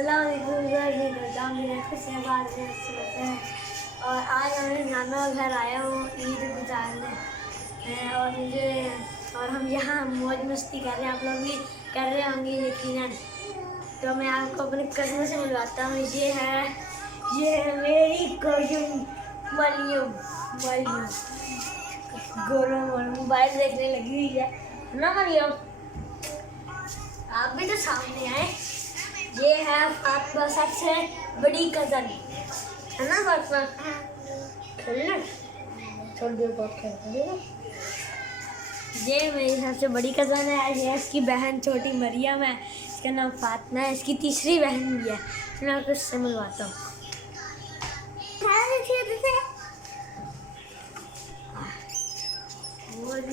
अस्सलाम वालेकुम और आज मैं नाना घर आया हूँ ईद गुजारने और हम यहाँ मौज मस्ती कर रहे हैं। आप लोग भी कर रहे होंगे यकीनन। तो मैं आपको अपनी कज़न से मिलवाता हूँ। ये है मेरी कज़न मरियम गोलू मोबाइल देखने लगी हुई है ना मरियम। आप भी तो सामने आए। ये है फातिमा सबसे बड़ी कज़न है ना फातिमा। खेलना थोड़ी देर बाद खेलेंगे। ये मेरी सबसे बड़ी कज़न है। ये इसकी बहन छोटी मरियम है। इसका नाम फातिमा है। इसकी तीसरी बहन भी है। मैं आपको इससे मिलवाता हूँ।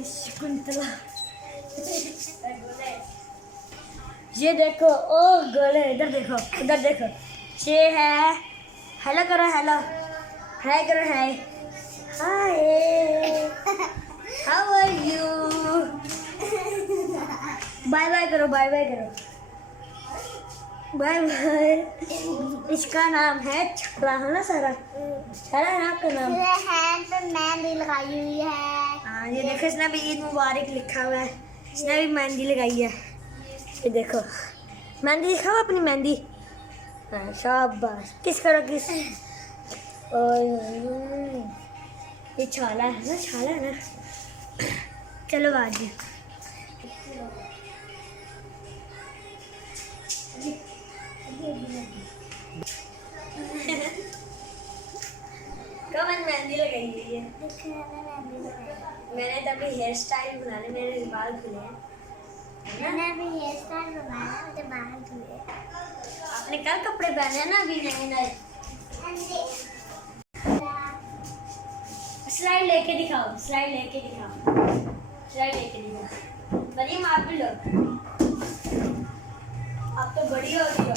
शकुंतला ये देखो ओ गोले इधर देखो उधर देखो। ये है हेलो करो हेलो हाय करो hi how are you bye bye करो बाय बाय करो बाय बाय। इसका नाम है छारा है ना सारा छारा है आपका नाम है तो मेहंदी लगाई हुई है। हाँ ये देखो इसने भी ईद मुबारक लिखा हुआ है। इसने भी मेहंदी लगाई है। ये देखो मेहंदी दिखाओ अपनी मेहंदी। हाँ शाबाश किस करो किस। ये छाला है ना चलो आज कब मेहंदी लगाई हुई है। मैंने तभी हेयर स्टाइल बनाने मेरे बाल खुले हैं। मैंने भी हेयर स्टाइल बनाया मुझे बाल खुले। आपने कल कपड़े पहने ना अभी नए। स्लाइड लेके दिखाओ मरियम आप भी लो। आप तो बड़ी हो गई हो।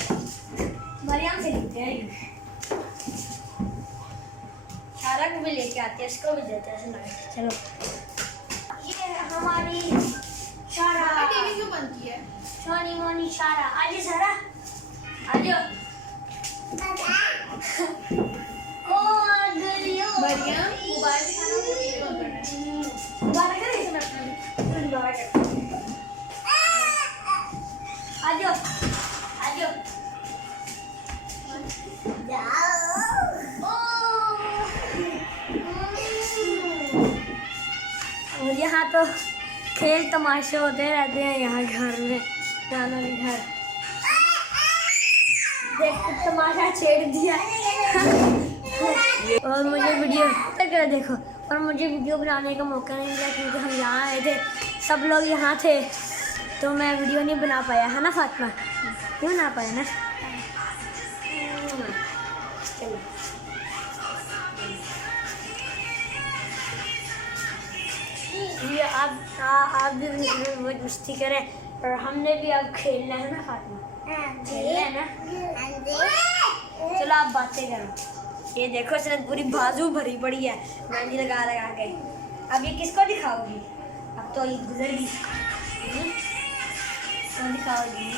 मरियम से लेते हैं सारा को भी लेके आते हैं। इसको भी देते हैं। चलो ये हमारी शारा टीवी क्यों बनती है। सोनी मोनी शारा आज सारा आज ओ गलियो मरियम मोबाइल दिखाना मोबाइल कर इसे मैं मोबाइल कर आज और यहाँ तो खेल तमाशे होते रहते हैं यहाँ घर में। नाना के घर देख तमाशा छेड़ दिया। और मुझे वीडियो तक देखो और मुझे वीडियो बनाने का मौका नहीं मिला क्योंकि हम यहाँ आए थे। सब लोग यहाँ थे तो मैं वीडियो नहीं बना पाया है ना फातिमा। नहीं बना पाया ना। चलो ये आप भी बहुत मस्ती करें और हमने भी अब खेलना है ना फातिमा। खेलना है ना। चलो आप बातें करो। ये देखो इसने पूरी बाजू भरी पड़ी है मेहंदी लगा के। अब ये किसको दिखाओगी। अब तो ईद गुजर गई तो दिखाओगी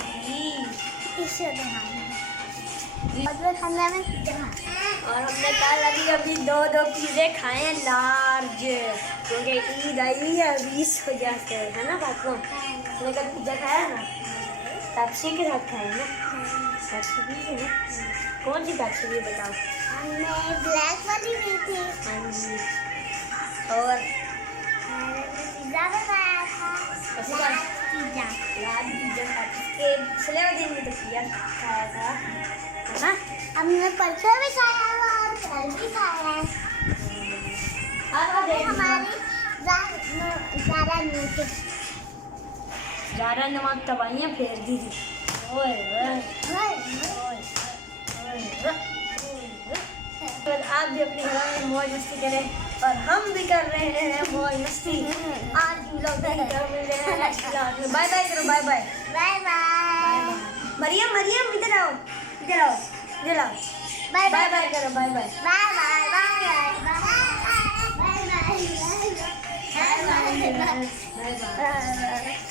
और हमने कल अभी दो पिज़्ज़े खाए हैं लार्ज क्योंकि ईद आई है 20 वजह से है ना फातिमा। हमने कल पिज़्ज़ा खाया ना पेप्सी के साथ खाया ना। पेप्सी भी है ना। कौन सी पेप्सी भी बताओ। हमने ब्लैक वाली ली थी। हाँ जी और पिज़्ज़ा बनाया था। पिज़्ज़ा के पिछले दिन में तो किया खाया था है ना। हमने परसों भी खाया था और कल भी खाया है। हमारी ज़्यादा नमक तबाइयाँ फेर दी थी। आप भी अपने घर में मौज मस्ती करें और हम भी कर रहे हैं मौज मस्ती। आज भी लोग मिल रहे हैं। बाय बाय करो bye bye bye bye. Mariam इधर आओ बाय बाय करो बाय बाय बाय बाय।